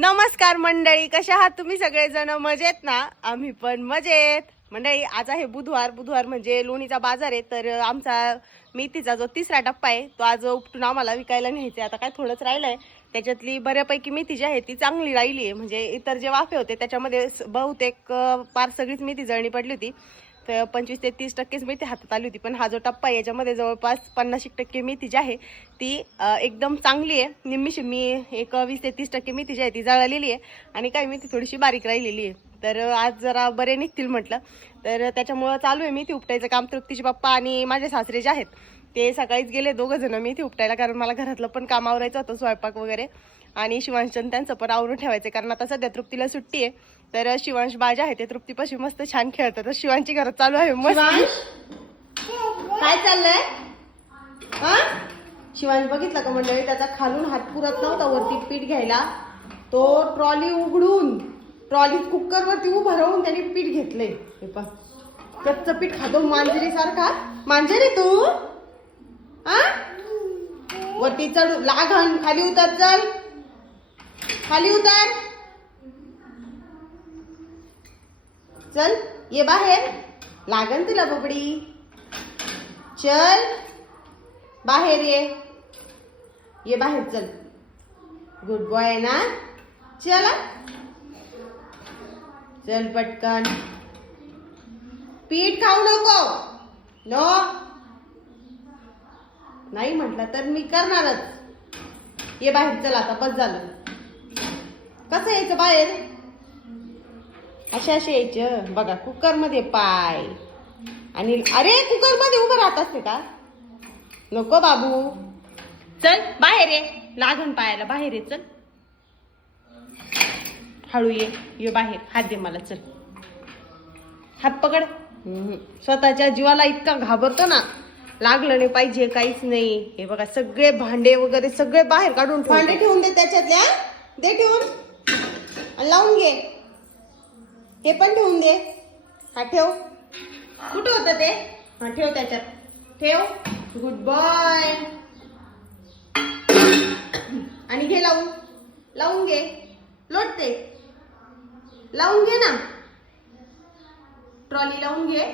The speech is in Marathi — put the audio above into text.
नमस्कार मंडळी, कशा आहात तुम्ही सगळेजण? मजेत ना? आम्ही पण मजेत. मंडळी, आज आहे बुधवार म्हणजे लोणीचा बाजार आहे. तर आमचा मेथीचा जो तिसरा टप्पा आहे तो आज उपटून आम्हाला विकायला न्यायचा. आता काय थोडंच राहिलंय. त्याच्यातली बऱ्यापैकी मेथी जी आहे ती चांगली राहिली आहे. म्हणजे इतर जे वाफे होते त्याच्यामध्ये बहुतेक पार सगळीच मेथी जळणी पडली होती. तर 25 ते 30% मेथी हातात आली होती. पण हा जो टप्पा आहे याच्यामध्ये जवळपास 50% मेथी जी आहे ती एकदम चांगली आहे. निम्मी शिम्मी एक 20 ते 30% मेथी जी आहे ती जळालेली आहे आणि काही मेथी थोडीशी बारीक राहिलेली आहे. तर आज जरा बरे निघतील म्हटलं. तर त्याच्यामुळं चालू आहे मेथी उपटायचं काम. तृप्तीचे पप्पा आणि माझे सासरे जे आहेत ते सकाळीच गेले दोघं जण मेथी उपटायला, कारण मला घरातलं पण काम आवरायचं होतं, स्वयंपाक वगैरे. आणि शिवांशचं त्यांचं पण आवरून ठेवायचं, कारण आता सध्या तृप्तीला सुट्टी आहे. तर शिवांश बाजा आहे ते तृप्तीपाशी मस्त छान खेळतात. तर शिवांची घरात चालू आहे मस्त. काय चाललंय हा? शिवांश बघितला का मंडळी? त्याचा खालून हात पुरत नव्हता वरती पीठ घ्यायला. तो ट्रॉली उघडून ट्रॉली कुकर वरती उभं राहून त्याने पीठ घेतलंय. हे पा कच्चं पीठ खातो मांजरी सारखा. मांजरी तू हा? वरती चढ, लागण, खाली उतर, चल खाली उतर, चल ये बाहेर, लागन तुला बबडी, चल बाहेर ये बाहेर, चल गुड बॉय ना. चला चल पटकन. पीठ खाऊ नको. नो नाही म्हटलं तर मी करणारच. ये बाहेर, चल आता बस झालं. कसं यायचं बाहेर? असे यायचं बघा. कुकर मध्ये पाय आणि अरे कुकर मध्ये उभं राहत असते का? नको बाबू, चल बाहेर ये. लागण पायाला, बाहेर ये, चल हळू ये बाहेर. हात दे मला, चल हात पकड. स्वतःच्या जीवाला इतका घाबरतो ना. लागलं नाही पाहिजे, काहीच नाही. हे बघा सगळे भांडे वगैरे सगळे बाहेर काढून, भांडे ठेवून दे त्याच्यातल्या, दे ठेवून, लावून घे. हे पण ठेवून दे. हा ठेव. कुठं होतं ते? हा ठेव त्याच्यात, ठेव. Good boy. आणि घे लावून घे. लोटते लावून घे ना. ट्रॉली लावून घे.